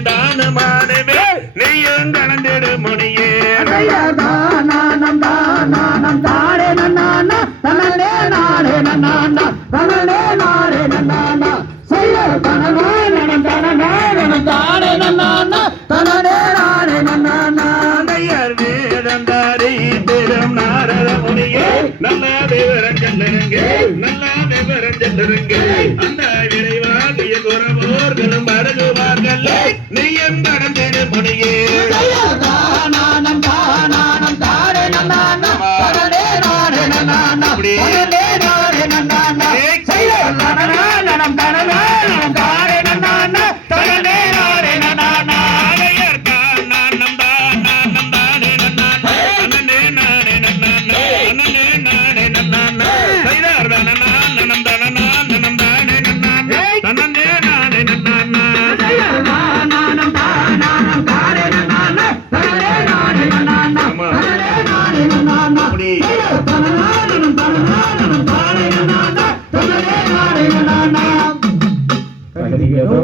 வேண்டான மானவே நீயும் கலந்திடு முனியே தானம் தானம் தாரே நன்னானா தனலே நாரே நன்னானா தனலே நாரே நன்னானா செய்ய தனலே நனம் தனலே நனம் தாரே நன்னானா தனலே நாரே நன்னானா கையார் வேடந்தாரி பெரும் நாரத முனியே நல்ல விவரம் சொல்லுங்க நல்ல விவரம் சொல்லுங்க அந்த விரைவாகிய குறவோர்களும் அருகுவார்கள் நீயும் கடந்திடு முனியே தானம் தானம் தாரே நன்னானா தனலே நாரே நன்னானா தனலே நாரே நன்னானா செய்ய தனலே நனம் தனலே